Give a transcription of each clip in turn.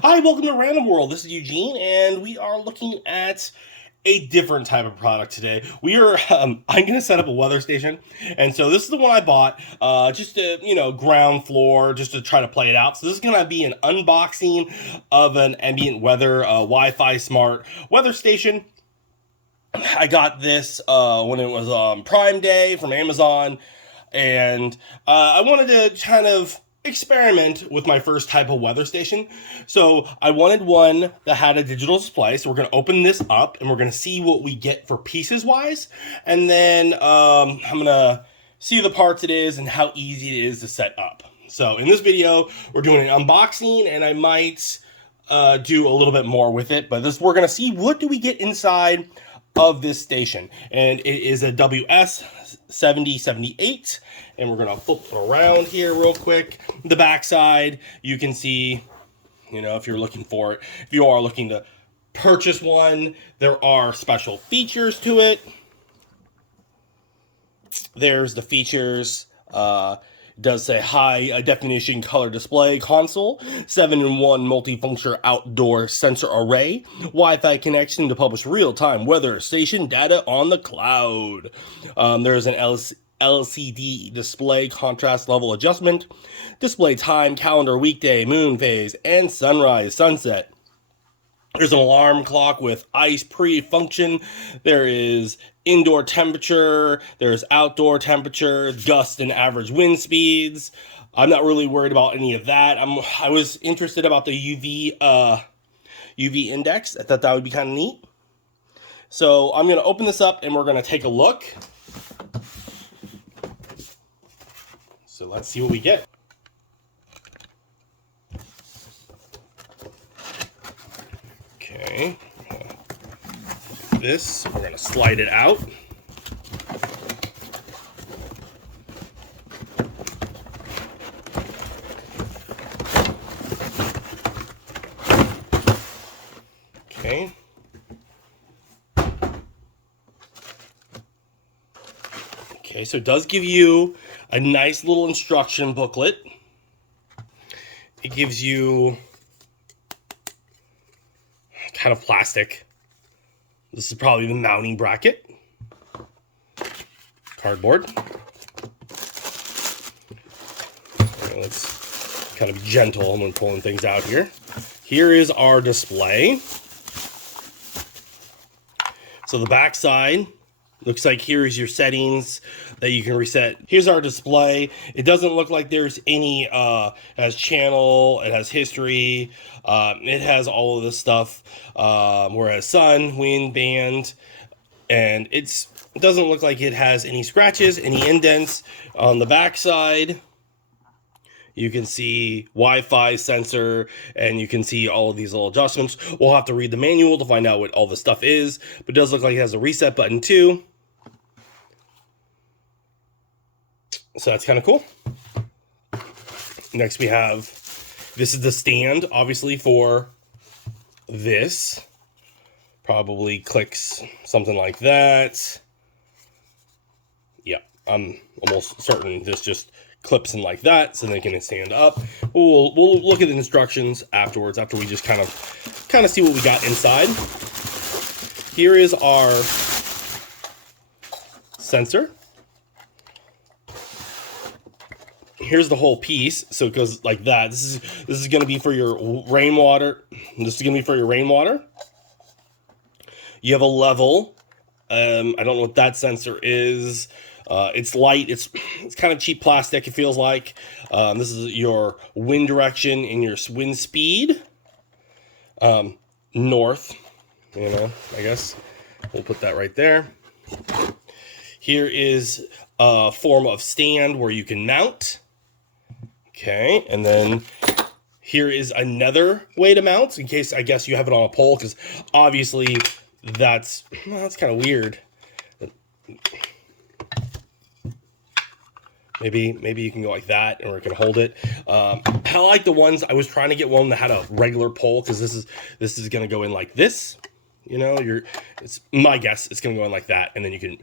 Hi, welcome to Random World. This is Eugene, and we are looking at a different type of product today. I'm going to set up a weather station, and so this is the one I bought, just to, ground floor, just to try to play it out. So this is going to be an unboxing of an ambient weather, Wi-Fi smart weather station. I got this when it was Prime Day from Amazon, and I wanted to kind of experiment with my first type of weather station. So I wanted one that had a digital display. So we're going to open this up and we're going to see what we get for pieces wise. And then I'm going to see the parts it is and how easy it is to set up. So in this video, we're doing an unboxing, and I might do a little bit more with it. But we're going to see what do we get inside of this station, and it is a WS-7078, and we're gonna flip it around here real quick. The back side, you can see, if you're looking for it, if you are looking to purchase one, there are special features to it. There's the features. Does say high definition color display console, 7-in-1 multifunction outdoor sensor array, Wi-Fi connection to publish real-time weather station data on the cloud. There's an LCD display contrast level adjustment, display time, calendar, weekday, moon phase, and sunrise, sunset. There's an alarm clock with ice pre-function. There is indoor temperature. There's outdoor temperature, gust and average wind speeds. I'm not really worried about any of that. I was interested about the UV index. I thought that would be kind of neat. So I'm going to open this up and we're going to take a look. So let's see what we get. Okay, this, we're going to slide it out. Okay. Okay, so it does give you a nice little instruction booklet. It gives you kind of plastic. This is probably the mounting bracket. Cardboard. Okay, let's kind of be gentle when pulling things out here. Here is our display. So the back side looks like here is your settings that you can reset. Here's our display. It doesn't look like there's any, it has channel, it has history, it has all of this stuff, whereas sun, wind, band, and it doesn't look like it has any scratches, any indents. On the back side, you can see Wi-Fi sensor, and you can see all of these little adjustments. We'll have to read the manual to find out what all this stuff is, but it does look like it has a reset button too. So that's kind of cool. Next we have, this is the stand, obviously, for this. Probably clicks something like that. Yeah, I'm almost certain this just clips in like that, so they can stand up. We'll look at the instructions afterwards, after we just kind of see what we got inside. Here is our sensor. Here's the whole piece, so it goes like that. This is going to be for your rainwater. This is going to be for your rainwater. You have a level. I don't know what that sensor is. It's light. It's kind of cheap plastic, it feels like. This is your wind direction and your wind speed. North, I guess. We'll put that right there. Here is a form of stand where you can mount. Okay, and then here is another way to mount, in case, I guess, you have it on a pole, because obviously that's kind of weird. Maybe you can go like that, or it can hold it. I like the ones, I was trying to get one that had a regular pole, because this is going to go in like this. It's my guess it's going to go in like that, and then you can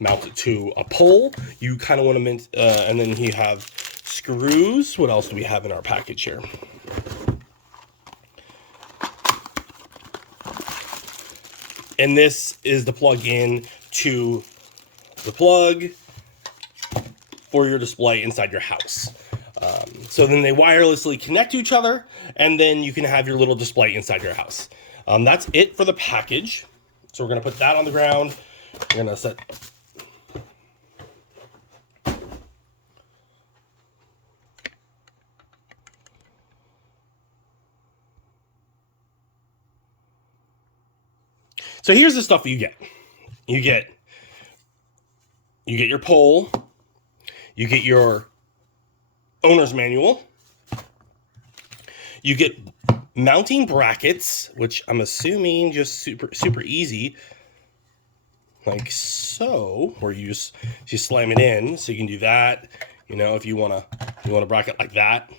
mount it to a pole. You kind of want to, and then you have screws. What else do we have in our package here? And this is the plug-in to the plug for your display inside your house. So then they wirelessly connect to each other, and then you can have your little display inside your house. That's it for the package. So we're going to put that on the ground. We're going to set... So here's the stuff you get. You get your pole. You get your owner's manual. You get mounting brackets, which I'm assuming just super easy, like so, where you just slam it in. So you can do that. You know, if you want to bracket like that.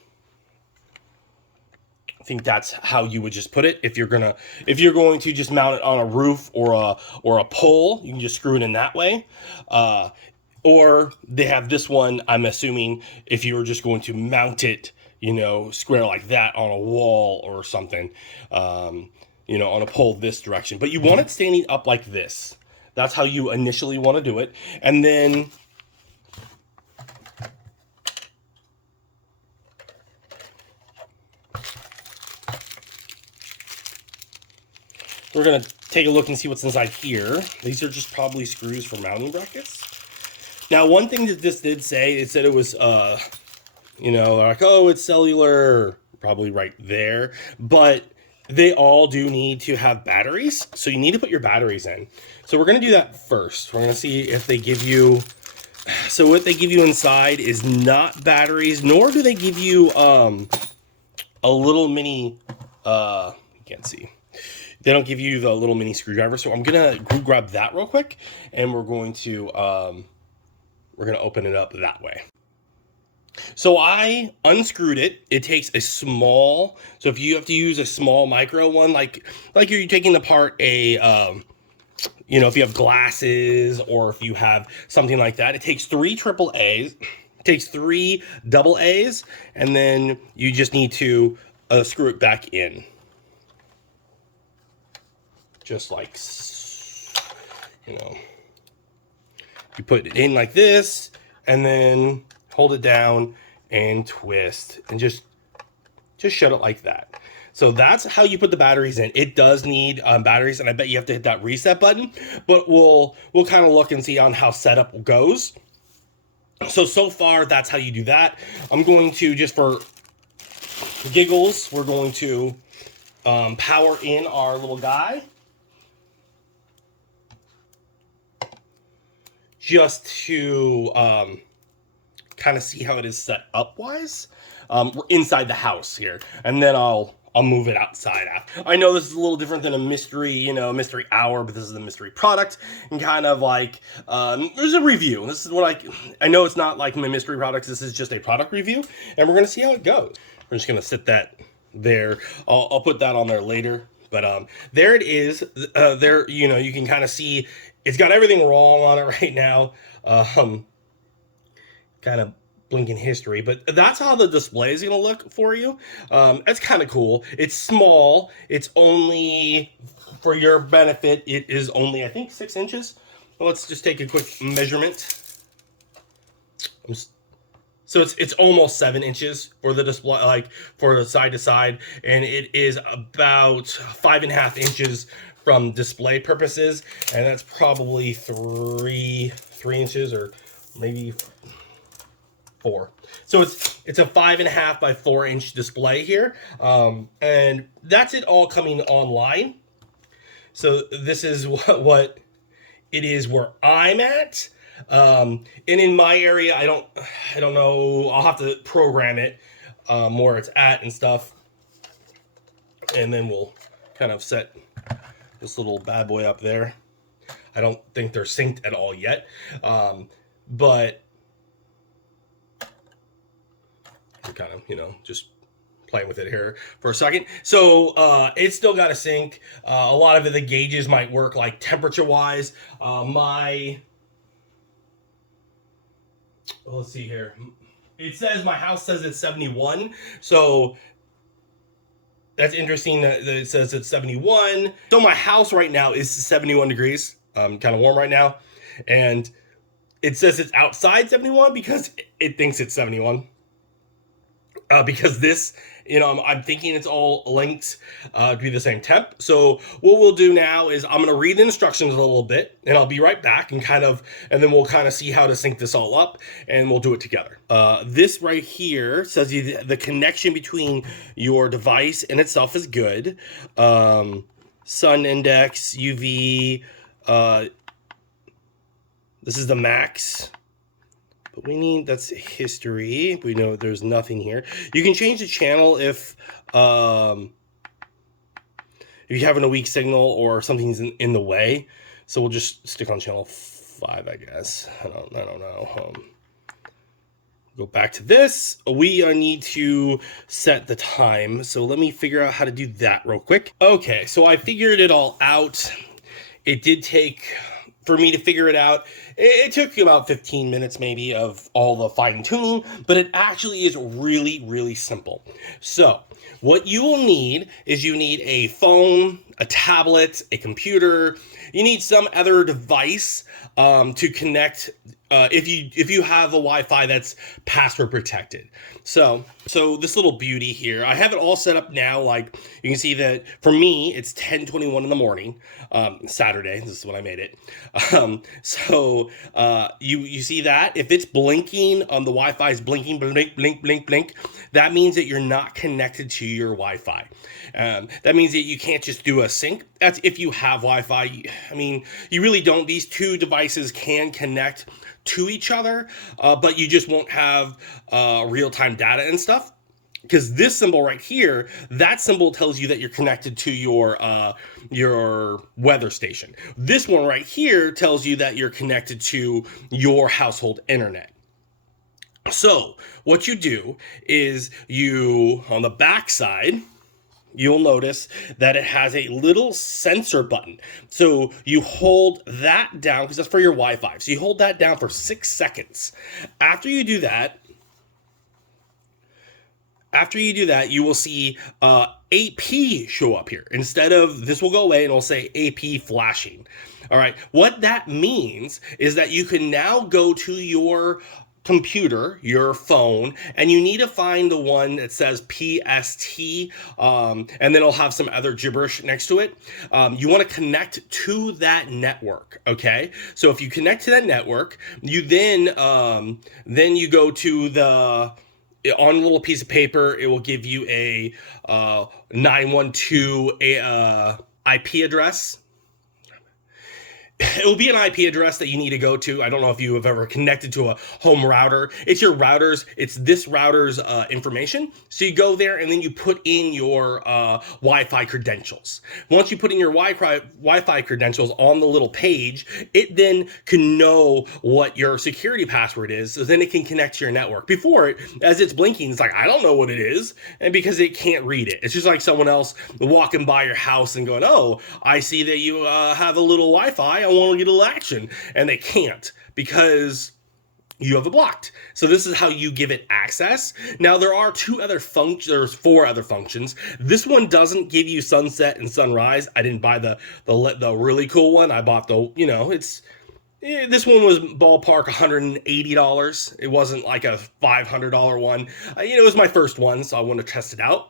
I think that's how you would just put it. If you're going to just mount it on a roof or a pole, you can just screw it in that way. Or they have this one, I'm assuming, if you were just going to mount it, you know, square like that on a wall or something, you know, on a pole this direction. But you want it standing up like this. That's how you initially want to do it. And then we're going to take a look and see what's inside here. These are just probably screws for mounting brackets. Now, one thing that this did say, it said it was, you know, like, oh, it's cellular, probably right there. But they all do need to have batteries. So you need to put your batteries in. So we're going to do that first. We're going to see if they give you... So what they give you inside is not batteries, nor do they give you a little mini... you can't see. They don't give you the little mini screwdriver. So I'm going to grab that real quick. And we're going to open it up that way. So I unscrewed it. It takes a small, so if you have to use a small micro one, like you're taking apart a, you know, if you have glasses or if you have something like that, it takes 3 triple A's, it takes 3 double A's, and then you just need to screw it back in. Just like, you know, you put it in like this, and then hold it down and twist and just shut it like that. So that's how you put the batteries in. It does need batteries, and I bet you have to hit that reset button, but we'll kind of look and see on how setup goes. So far, that's how you do that. I'm going to, just for giggles, we're going to power in our little guy. Just to kind of see how it is set up wise. We're inside the house here, and then I'll move it outside. I know this is a little different than a mystery, you know, mystery hour, but this is a mystery product, and kind of like there's a review. This is what I know it's not like my mystery products. This is just a product review, and we're gonna see how it goes. We're just gonna sit that there. I'll put that on there later. But there it is. There, you know, you can kind of see it's got everything wrong on it right now. Kind of blinking history, but that's how the display is going to look for you. It's kind of cool. It's small. It's only, for your benefit, it is only, I think, 6 inches. Well, let's just take a quick measurement. So it's almost 7 inches for the display, like for the side to side, and it is about 5.5 inches from display purposes, and that's probably three inches or maybe 4. So it's a 5.5 by 4 inch display here, and that's it all coming online. So this is what it is where I'm at. And in my area, I don't know. I'll have to program it where it's at and stuff, and then we'll kind of set this little bad boy up there. I don't think they're synced at all yet, but I'm kind of, you know, just playing with it here for a second. So it's still got to sync. A lot of the gauges might work like temperature wise. Let's see here. It says, my house says it's 71. So That's interesting that it says it's 71. So my house right now is 71 degrees. Kind of warm right now. And it says it's outside 71 because it thinks it's 71. Because this, I'm thinking it's all linked to be the same temp. So what we'll do now is I'm going to read the instructions a little bit, and I'll be right back and then we'll kind of see how to sync this all up, and we'll do it together. This right here says the connection between your device and itself is good. Sun index, UV. This is the max. But that's history. We know there's nothing here. You can change the channel if you're having a weak signal or something's in the way. So we'll just stick on channel 5, I guess. I don't know. Go back to this. We need to set the time. So let me figure out how to do that real quick. Okay, so I figured it all out. It did take, for me to figure it out, it took about 15 minutes maybe of all the fine tuning, but it actually is really, really simple. So what you will need is you need a phone, a tablet, a computer. You need some other device to connect if you have a Wi-Fi that's password protected. So this little beauty here, I have it all set up now. Like you can see that for me, it's 10:21 in the morning, Saturday. This is when I made it. You see that if it's blinking, the Wi-Fi is blinking, blink, blink, blink, blink. That means that you're not connected to your Wi-Fi. That means that you can't just do a sync. That's if you have Wi-Fi. I mean, you really don't. These two devices can connect to each other, but you just won't have real-time data and stuff. Because this symbol right here, that symbol tells you that you're connected to your weather station. This one right here tells you that you're connected to your household internet. So what you do is on the back side, you'll notice that it has a little sensor button. So you hold that down, because that's for your Wi-Fi. So you hold that down for 6 seconds. After you do that, you will see AP show up here. Instead of, this will go away and it'll say AP flashing. All right, what that means is that you can now go to your computer, your phone, and you need to find the one that says PST, and then it'll have some other gibberish next to it. You want to connect to that network, okay? So if you connect to that network, you then you go to on a little piece of paper, it will give you a 912 IP address. It will be an IP address that you need to go to. I don't know if you have ever connected to a home router. It's your router's, it's this router's information. So you go there and then you put in your Wi-Fi credentials. Once you put in your Wi-Fi credentials on the little page, it then can know what your security password is. So then it can connect to your network. Before it, as it's blinking, it's like, I don't know what it is. And because it can't read it. It's just like someone else walking by your house and going, oh, I see that you have a little Wi-Fi. I want to get a little action, and they can't because you have it blocked. So this is how you give it access. Now there are there's 4 other functions. This one doesn't give you sunset and sunrise. I didn't buy the really cool one. I bought this one was ballpark $180. It wasn't like a $500 one. It was my first one, so I wanted to test it out.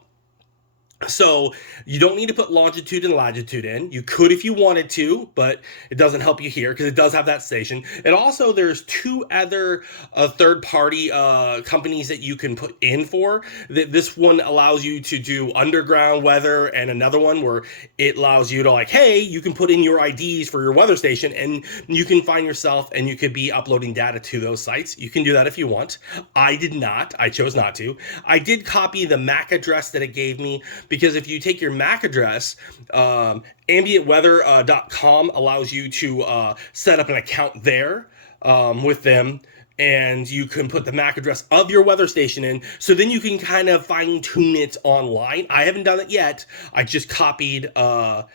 So you don't need to put longitude and latitude in. You could if you wanted to, but it doesn't help you here because it does have that station. And also there's 2 other third-party companies that you can put in for. This one allows you to do underground weather, and another one where it allows you to hey, you can put in your IDs for your weather station and you can find yourself and you could be uploading data to those sites. You can do that if you want. I did not. I chose not to. I did copy the MAC address that it gave me, because if you take your MAC address, ambientweather.com allows you to set up an account there with them, and you can put the MAC address of your weather station in, so then you can kind of fine tune it online. I haven't done it yet. I just copied my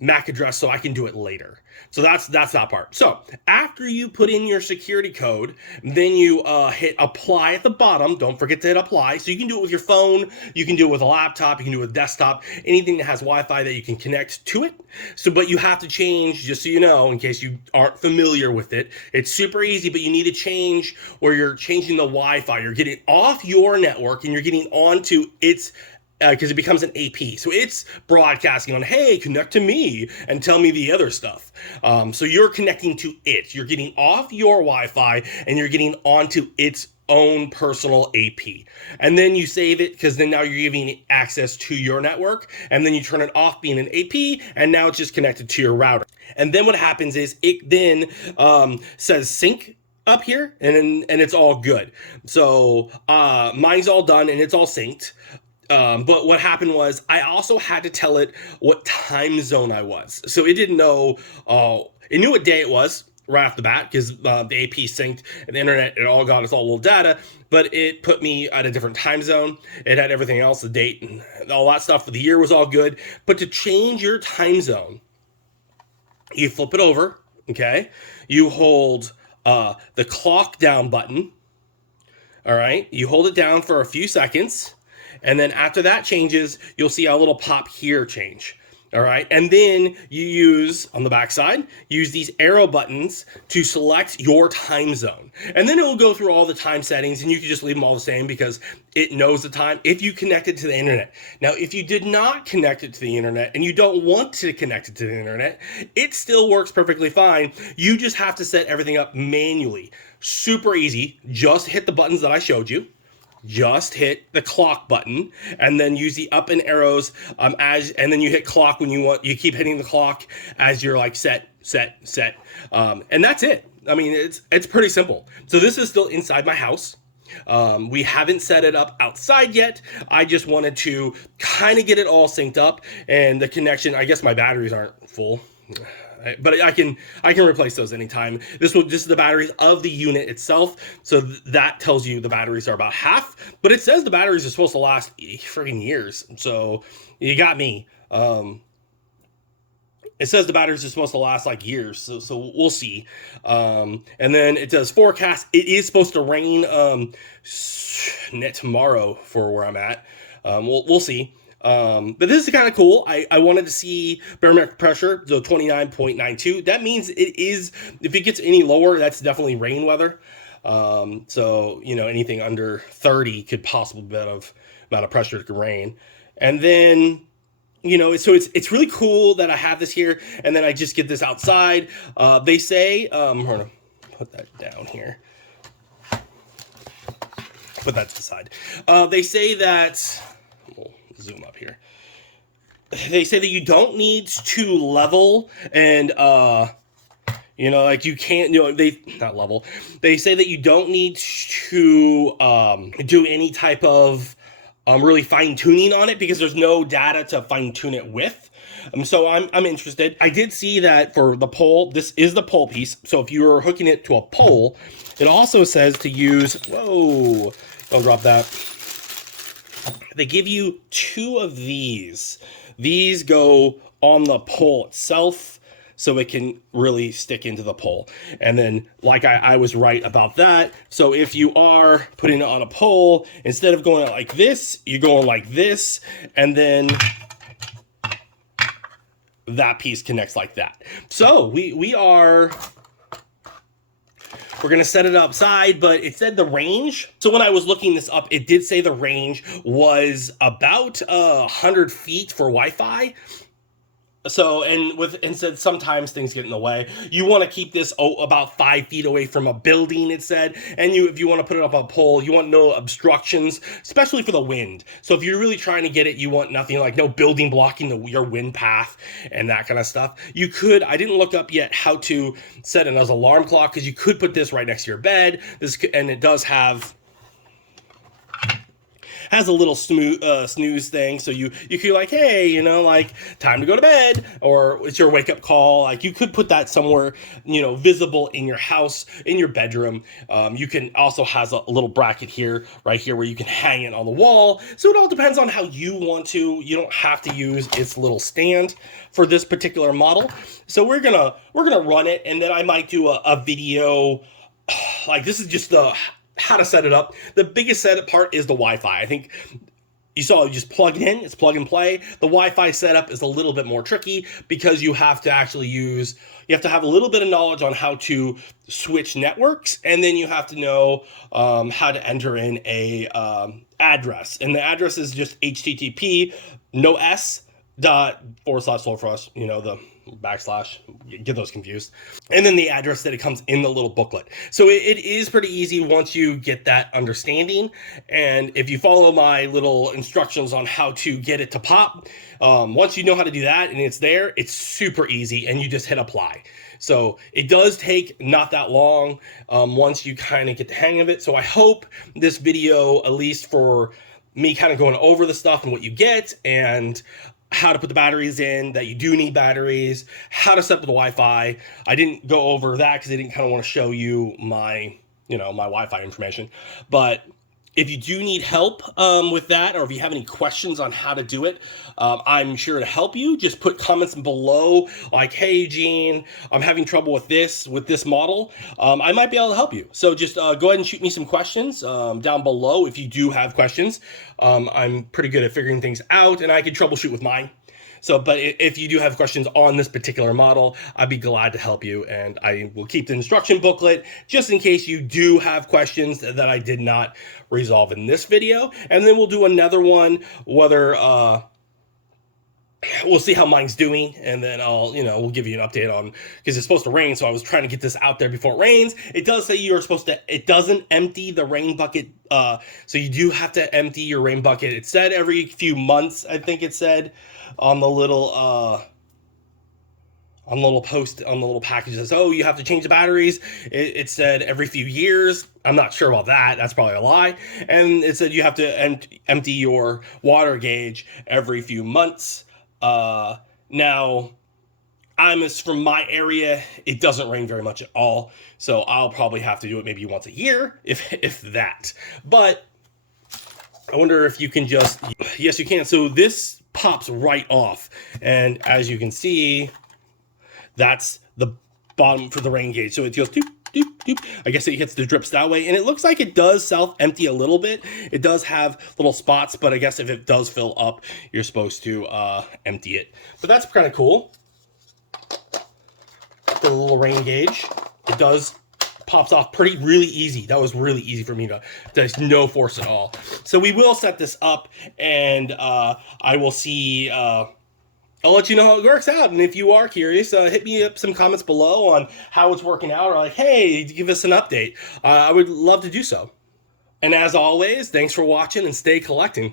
MAC address so I can do it later. So that's that part. So after you put in your security code, then you hit apply at the bottom. Don't forget to hit apply. So you can do it with your phone, you can do it with a laptop, you can do it with desktop, anything that has Wi-Fi that you can connect to it. So, but you have to change, just so you know, in case you aren't familiar with it. It's super easy, but you need to change where you're changing the Wi-Fi. You're getting off your network and you're getting onto its because it becomes an AP. So it's broadcasting on, hey, connect to me and tell me the other stuff. So you're connecting to it. You're getting off your Wi-Fi and you're getting onto its own personal AP. And then you save it because then now you're giving access to your network, and then you turn it off being an AP, and now it's just connected to your router. And then what happens is it then says sync up here, and it's all good. So mine's all done and it's all synced. But what happened was I also had to tell it what time zone I was. So it didn't know, it knew what day it was right off the bat because the AP synced and the internet, it all got its all little data, but it put me at a different time zone. It had everything else, the date and all that stuff for the year was all good. But to change your time zone, you flip it over, okay? You hold the clock down button, all right? You hold it down for a few seconds. And then after that changes, you'll see a little pop here change. All right. And then you use, on the back side, use these arrow buttons to select your time zone. And then it will go through all the time settings, and you can just leave them all the same because it knows the time if you connect it to the internet. Now, if you did not connect it to the internet and you don't want to connect it to the internet, it still works perfectly fine. You just have to set everything up manually. Super easy. Just hit the buttons that I showed you. Just hit the clock button and then use the up and arrows and then you hit clock when you want. You keep hitting the clock as you're like set, and that's it. I mean, it's pretty simple. So this is still inside my house. We haven't set it up outside yet. I just wanted to kind of get it all synced up and the connection. I guess my batteries aren't full, but I can replace those anytime. This is the batteries of the unit itself, so that tells you the batteries are about half. But it says the batteries are supposed to last friggin' years, so you got me. It says the batteries are supposed to last like years, so we'll see. And then it does forecast. It is supposed to rain tomorrow for where I'm at. We'll see. But this is kind of cool. I wanted to see barometric pressure, so 29.92. That means it is, if it gets any lower, that's definitely rain weather. So, you know, anything under 30 could possibly be amount of pressure to rain. And then, you know, so it's really cool that I have this here, and then I just get this outside. They say, hold on, put that down here. Put that to the side. They say that, zoom up here. They say that you don't need to level and you know, like you can't, you know, they not level. They say that you don't need to do any type of really fine tuning on it because there's no data to fine tune it with. So I'm interested. I did see that for the pole, this is the pole piece. So if you're hooking it to a pole, it also says to use, whoa, don't drop that. They give you two of these. These go on the pole itself, so it can really stick into the pole. And then, like I was right about that. So if you are putting it on a pole, instead of going like this, you're going like this, and then that piece connects like that. So we're going to set it outside, but it said the range. So when I was looking this up, it did say the range was about 100 feet for Wi-Fi. So, and said sometimes things get in the way. You want to keep this about 5 feet away from a building, it said. And if you want to put it up on a pole, you want no obstructions, especially for the wind. So if you're really trying to get it, you want nothing like no building blocking your wind path and that kind of stuff. You could, I didn't look up yet how to set it as an alarm clock, because you could put this right next to your bed. And it does have has a little snooze thing, so you could like, hey, you know, like time to go to bed, or it's your wake up call. Like you could put that somewhere, you know, visible in your house, in your bedroom. You can also has a little bracket here, right here, where you can hang it on the wall. So it all depends on how you want to. You don't have to use its little stand for this particular model. So we're gonna run it, and then I might do a video. Like this is just the how to set it up. The biggest setup part is the Wi-Fi. I think you saw you just plug it in, it's plug and play. The Wi-Fi setup is a little bit more tricky because you have to actually you have to have a little bit of knowledge on how to switch networks, and then you have to know how to enter in a address. And the address is just HTTP, no S, // you know, the backslash, get those confused, and then the address that it comes in the little booklet. So it is pretty easy once you get that understanding, and if you follow my little instructions on how to get it to pop, once you know how to do that and it's there, it's super easy, and you just hit apply. So it does take not that long once you kind of get the hang of it. So I hope this video, at least for me kind of going over the stuff and what you get, and how to put the batteries in, that you do need batteries, how to set up the Wi-Fi. I didn't go over that because I didn't kind of want to show you my, you know, my Wi-Fi information. But if you do need help with that, or if you have any questions on how to do it, I'm sure to help you. Just put comments below, like, hey, Gene, I'm having trouble with this model. I might be able to help you. So just go ahead and shoot me some questions down below if you do have questions. I'm pretty good at figuring things out, and I can troubleshoot with mine. So, but if you do have questions on this particular model, I'd be glad to help you, and I will keep the instruction booklet just in case you do have questions that I did not resolve in this video. And then we'll do another one, whether we'll see how mine's doing, and then we'll give you an update on, because it's supposed to rain, so I was trying to get this out there before it rains. It does say you're supposed to, it doesn't empty the rain bucket, so you do have to empty your rain bucket. It said every few months, I think it said on the little post, on the little package that says, oh, you have to change the batteries. It said every few years. I'm not sure about that. That's probably a lie. And it said you have to empty your water gauge every few months. Now, from my area, it doesn't rain very much at all, so I'll probably have to do it maybe once a year, if that. But I wonder if you can just, yes, you can. So this pops right off, and as you can see, that's the bottom for the rain gauge. So it goes doop, doop, doop. I guess it hits the drips that way, and it looks like it does self-empty a little bit. It does have little spots, but I guess if it does fill up, you're supposed to empty it. But that's kind of cool. The little rain gauge, it pops off really easy. That was really easy for me there's no force at all. So we will set this up, and I will see, I'll let you know how it works out. And if you are curious, hit me up some comments below on how it's working out, or like, hey, give us an update. I would love to do so. And as always, thanks for watching, and stay collecting.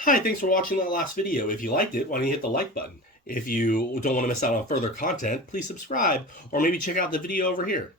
Hi, thanks for watching that last video. If you liked it, why don't you hit the like button? If you don't want to miss out on further content, please subscribe, or maybe check out the video over here.